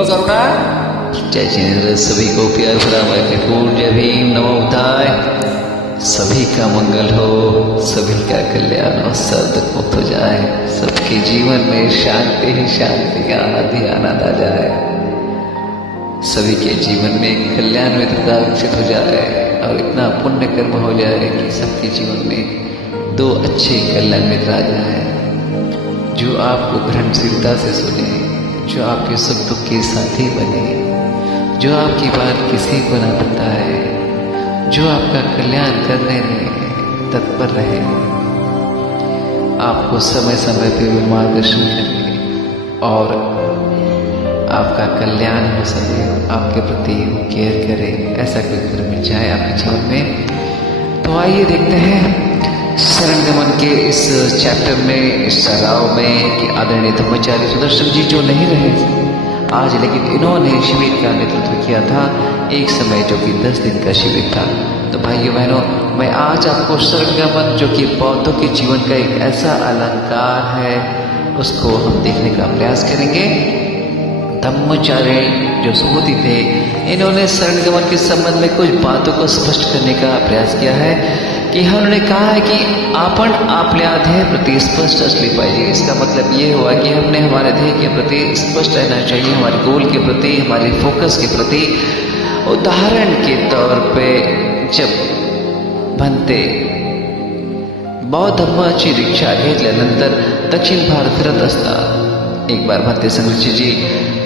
बोलो करुणा जय जिनेन्द्र। सभी को प्यार भरा महत्वपूर्ण जय भीम नमो बुद्धाय। सभी का मंगल हो, सभी का कल्याण हो, सब दुख मुक्त हो जाए, सबके जीवन में शांति ही शांति का आदि आनंद आ जाए, सभी के जीवन में कल्याण मित्रता विकसित हो जाए और इतना पुण्य कर्म हो जाए कि सबके जीवन में दो अच्छे कल्याण मित्र आ जाए, जो आपको ग्रहणशीलता से सुने, जो आपके सुख दुख के साथी बने, जो आपकी बात किसी को ना बताए, जो आपका कल्याण करने में तत्पर रहे, आपको समय समय पर मार्गदर्शन करे और आपका कल्याण हो सके, आपके प्रति केयर करे, ऐसा कोई मित्र मिल जाए आपके जीवन में। तो आइए देखते हैं शरण गमन के इस चैप्टर में, इस सराव में कि आदरणीय धर्माचार्य सुदर्शन जी जो नहीं रहे आज, लेकिन इन्होंने शिविर का नेतृत्व किया था एक समय जो कि 10 दिन का शिविर था। तो भाइयों बहनों, मैं आज आपको शरण गमन जो कि बौद्धों के जीवन का एक ऐसा अलंकार है, उसको हम देखने का प्रयास करेंगे। धम्माचार्य जो सुबोधि थे, इन्होंने शरण गमन के संबंध में कुछ बातों को स्पष्ट करने का प्रयास किया है कि उन्होंने कहा है कि आपण आपल्या ध्येय प्रति स्पष्ट असले पाहिजे। इसका मतलब ये हुआ कि हमने हमारे ध्येय के प्रति स्पष्ट रहना चाहिए, हमारे गोल के प्रति, हमारे फोकस के प्रति। उदाहरण के तौर पे जब भंते बौद्ध धर्माची दीक्षा घेतल्यानंतर दक्षिण भारत फिरत असतात, एक बार भंते संघर्षी जी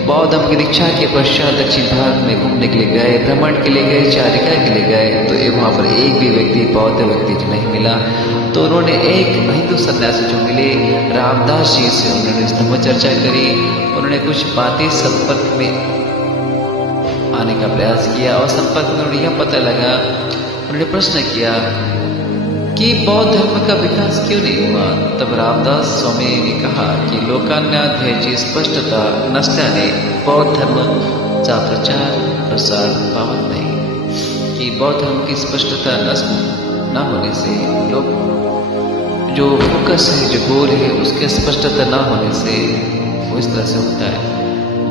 बौद्ध धर्म की दीक्षा के पश्चात दक्षिण भारत में घूमने के लिए गए, भ्रमण के लिए गए, चारिका के लिए गए, तो वहाँ पर एक भी व्यक्ति बौद्ध व्यक्ति जो नहीं मिला। तो उन्होंने एक हिंदू सन्यासी जो मिले रामदास जी से उन्होंने धम्म चर्चा करी, उन्होंने कुछ बातें संपर्क में आने का प्रयास किया और संपर्क में उन्हें यह पता लगा, उन्होंने प्रश्न किया कि बौद्ध धर्म का विकास क्यों नहीं हुआ। तब रामदास स्वामी ने कहा कि लोकांना ध्येयाची स्पष्टता नसल्याने बौद्ध धर्माचा प्रचार प्रसार पावत नहीं, कि बौद्ध धर्म की स्पष्टता न होने से लोग जो फोकस है, जो गोल है, उसके स्पष्टता न होने से वो इस तरह से होता है।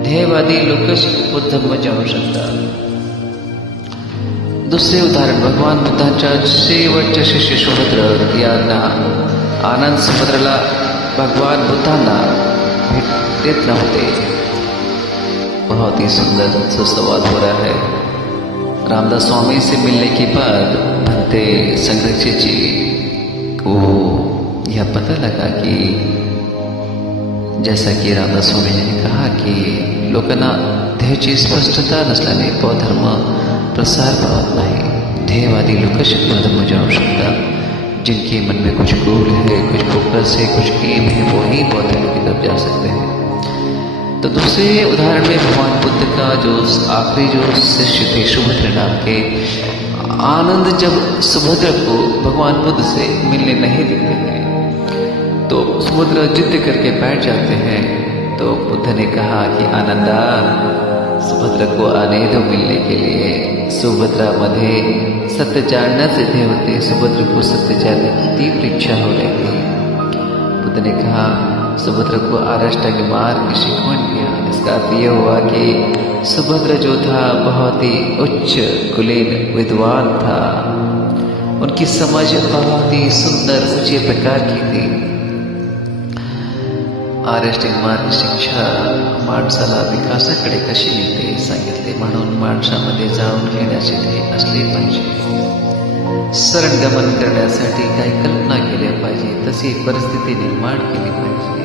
ध्येयवादी लोकच बुद्ध धर्म जाणू शकतात। दुसरे उदाहरण, भगवान बुद्धांच्या शेवटच्या शिष्य सुभद्र यांना आनंद सुभद्रला भगवान बुद्धांना भेट देत नव्हते। बहुत ही सुंदर सुसंवाद हो रहा है। रामदास स्वामी से मिलने के बाद भंते संघर्षी जी को यह पता लगा कि जैसा कि रामदास स्वामी जी ने कहा कि लोकांना ध्येयाची स्पष्टता नसल्याने बौद्ध धर्म प्रसार पावत नहीं। ध्येयवादी लोकच बुद्ध धर्म जाणू शकतात। जिनके मन में कुछ गोल है, कुछ फोकस है, कुछ एम है, वो ही बौद्ध धर्म की तरफ जा सकते हैं। तो दूसरे उदाहरण में भगवान बुद्ध का जो आखिरी जो शिष्य थे सुभद्र नाम के, आनंद जब सुभद्र को भगवान बुद्ध से मिलने नहीं देते हैं तो सुभद्र जिद करके बैठ जाते हैं। तो बुद्ध ने कहा कि आनंदा, सुभद्रा को आने दो मिलने के लिए। सुभद्रा मध्ये सत्य जाणण्याचे ध्येय होते, सुभद्रा को सत्य जानने की तीव्र इच्छा हो रही थी। बुद्ध ने कहा सुभद्रा को आराष्टा के मार्ग की शिकवण किया। इसका अर्थ यह हुआ कि सुभद्रा जो था बहुत ही उच्च कुलीन विद्वान था, उनकी समझ बहुत ही सुंदर ऊंचे प्रकार की थी। आराष्टिक मार्ग शिक्षा माणसाला विकासाकडे कशी नेते सांगितले, म्हणून माणसामध्ये जाणून घेण्याचे ध्येय असले पाहिजे। शरण गमन करण्यासाठी काही कल्पना केल्या पाहिजे, तशी परिस्थिती निर्माण केली पाहिजे।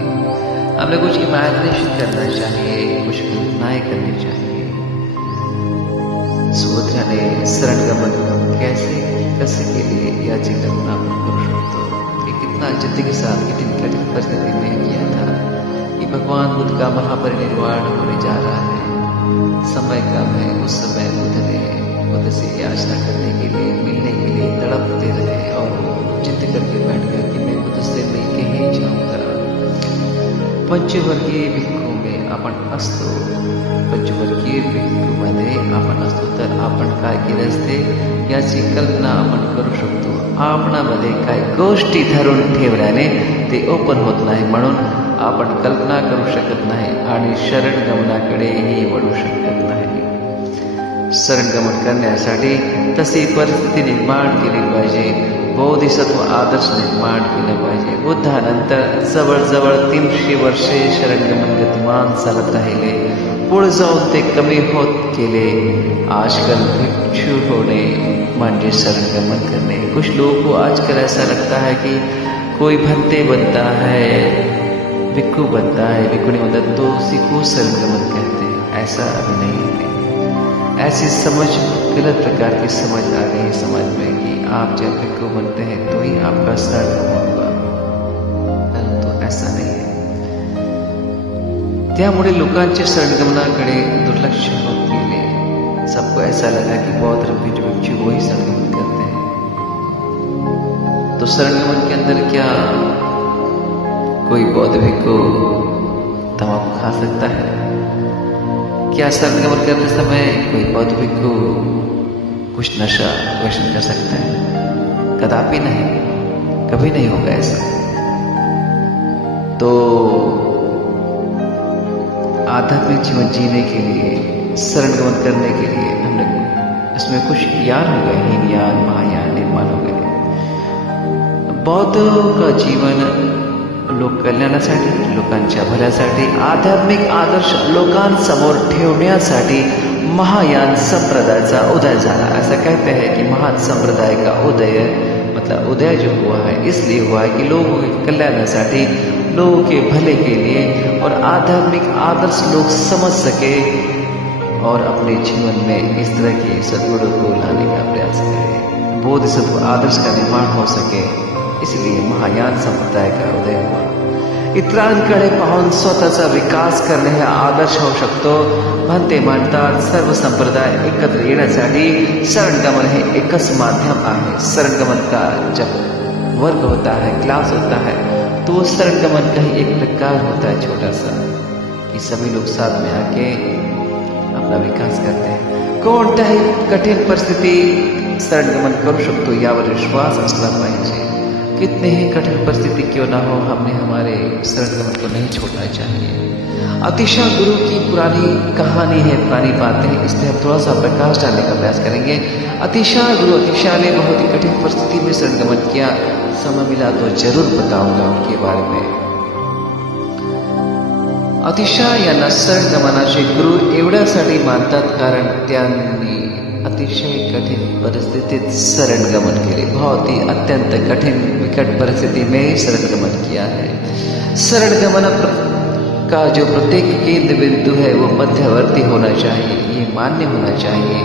हमें कुछ इमेजिनेशन करना चाहिए, कुछ कल्पनाएं करनी चाहिए। सुभद्रा ने शरण गमन कैसे केले याची कल्पना आपण करू शकतो कि कितना जिद्द के साथ, कितनी कठिन परिस्थिति में किया था कि भगवान बुद्ध का महापरिनिर्वाण होने जा रहा है, समय कम है। उस समय बुद्ध से याचना करने के लिए, मिलने के लिए तड़पते रहे और जिद करके बैठ गए कि मैं बुद्ध से मिलके ही जाऊंगा। पंचवर्गीय भिक्खू में आपण असतो, पंचवर्गीय भिक्खूमध्ये आपण असतो, तर आपण काय केले असते याची कल्पना आपण करू शकतो। आपणामध्ये काही गोष्टी धरून ठेवल्याने ते ओपन होत नाही, म्हणून आपण कल्पना करू शकत नाही आणि शरणगमनाकडेही वळू शकत नाही. शरणगमन करण्यासाठी तशी परिस्थिती निर्माण केली पाहिजे. बोधिसत्व आदर्श निर्माण केला पाहिजे. बुद्धानंतर जवळजवळ 300 वर्षे शरणगमन गतिमान चालत राहिले. पुढे जाऊन ते कमी होत गेले. आजकल भिक्षु होने म्हणजे शरणगमन करने. कुछ लोगों को आजकल ऐसा लगता है कि कोई भंते बनता है, भिक्षु बनता है, भिक्षुणी बनता तो उसी को शरणगमन कहते हैं. ऐसा अभी नहीं है. ऐसी समझ, गलत प्रकार की समझ आ गई समझ में कि आप जब भिक्षु बनते हैं तो ही आपका शरणगमन होगा, परंतु ऐसा नहीं है. त्यामुळे लोकांचे शरणगमनाकडे दुर्लक्ष होत गेले. सबको ऐसा लगा कि बौद्ध भिक्षु वही शरणगमन करते हैं. तो शरणगमन के अंदर क्या कोई बौद्ध भिक्षु तंबाकू खा सकता है? क्या शरणगमन करते समय कोई बौद्ध भिक्षु कुछ नशा व्यसन कर सकता है? कदापि नहीं, कभी नहीं होगा ऐसा. तो आध्यात्मिक जीवन जीने के लिए, शरणगमन करने के लिए हमने इसमें कुछ यान हो गए, हीनयान महायान निर्माण हो गए. बौद्ध का जीवन लोक कल्याणासाठी, लोकांच्या भल्यासाठी, आध्यात्मिक आदर्श लोकांसमोर ठेवण्यासाठी महायान संप्रदायाचा उदय झाला. ऐसा कहते हैं कि महान संप्रदाय का उदय, मतलब उदय जो हुआ है इसलिए हुआ है कि लोगों के कल्याणासाठी, लोगों के भले के लिए और आध्यात्मिक आदर्श लोग समझ सके और अपने जीवन में इस तरह के सद्गुणों को लाने का प्रयास करें, बोधिसत्व आदर्श का निर्माण हो सके. इसलिए महायान संप्रदाय का उदय हुआ. इतरांकडे पाहून स्वतःचा विकास करणे हे आदर्श होऊ शकतो. भंते म्हणतात सर्व संप्रदाय एकत्र येण्यासाठी शरणगमन हे एकच माध्यम आहे. शरणगमन का जब वर्ग होता है, क्लास होता है, तो शरणगमन का ही एक प्रकार होता है छोटा सा, कि सभी लोग साथ में आके अपना विकास करते हैं. कोणत्याही कठीण परिस्थिती शरणगमन करू शकतो यावर विश्वास असला पाहिजे. कितने ही कठिन परिस्थिति क्यों ना हो, हमने हमारे शरणगमन को नहीं छोड़ना चाहिए. अतिशा गुरु की पुरानी कहानी है, पुरानी बातें हैं, इस पर हम थोड़ा सा प्रकाश डालने का प्रयास करेंगे. अतिशा गुरु अतिशा ने बहुत ही कठिन परिस्थिति में शरणगमन किया. समय मिला तो जरूर बताऊंगा उनके बारे में. अतिशा यांना शरणगमनाचे गुरु एवढ्यासाठी मानतात कारण त्यांनी अतिशय कठिन परिस्थितीत शरणगमन केले. बहुत ही अत्यंत कठिन विकट परिस्थिति में शरणगमन किया है. शरणगमन का जो प्रत्येक केंद्र बिंदु है वो मध्यवर्ती होना चाहिए, ये मान्य होना चाहिए.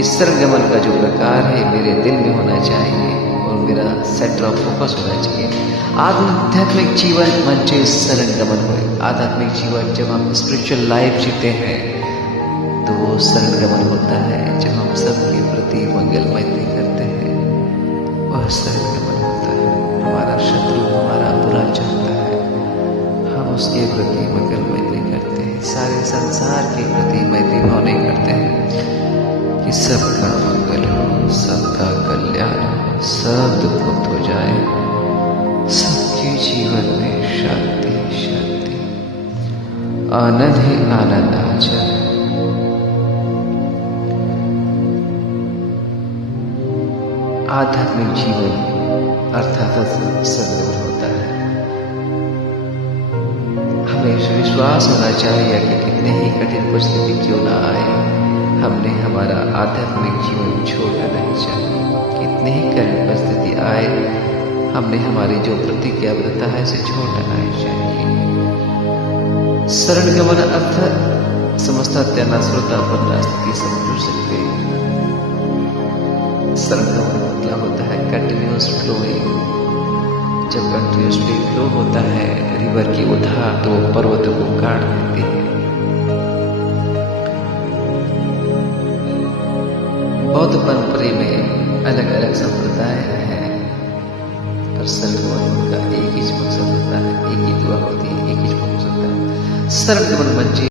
इस शरणगमन का जो प्रकार है मेरे दिल में होना चाहिए और मेरा सेंटर ऑफ फोकस होना चाहिए. आध्यात्मिक जीवन म्हणजे शरणगमन होय. आध्यात्मिक जीवन जब हम स्पिरिचुअल लाइफ जीते हैं तो वो शरणगमन होता है. जब हम सबके प्रति मंगल मैत्री करते हैं वह शरणगमन होता है. हमारा शत्रु हमारा बुरा चाहता है, हम उसके प्रति मंगल मैत्री करते हैं. सारे संसार के प्रति मैत्री भाव नहीं करते हैं कि सबका मंगल हो, सबका कल्याण हो, सब दुख मुक्त हो जाए, सबके जीवन में शांति शांति, आनंद ही आनंद आ जाए. आध्यात्मिक जीवन अर्थात सद्गुण होता है. हमें विश्वास होना चाहिए कि कितने ही कठिन परिस्थिति क्यों ना आए, हमने हमारा आध्यात्मिक जीवन छोड़ना नहीं चाहिए. कितनी ही कठिन परिस्थिति आए, हमने हमारी जो प्रतिज्ञाबद्धता है इसे छोड़ना नहीं चाहिए. शरणगमन अर्थ समजतात त्यांना श्रोतापन्न स्थिति समजू सकते. शरणगमन मतलब होता है कंटिन्यूस फ्लोइंग. जब कंटिन्यूसली फ्लो होता है रिवर की उधार तो पर्वत को काट देती है. बौद्ध परंपरा में अलग अलग संप्रदाय हैं, पर शरणगमन का एक ही मकसद होता है, एक ही दुआ होती है, एक ही फोकस होता है. शरणगमन म्हणजे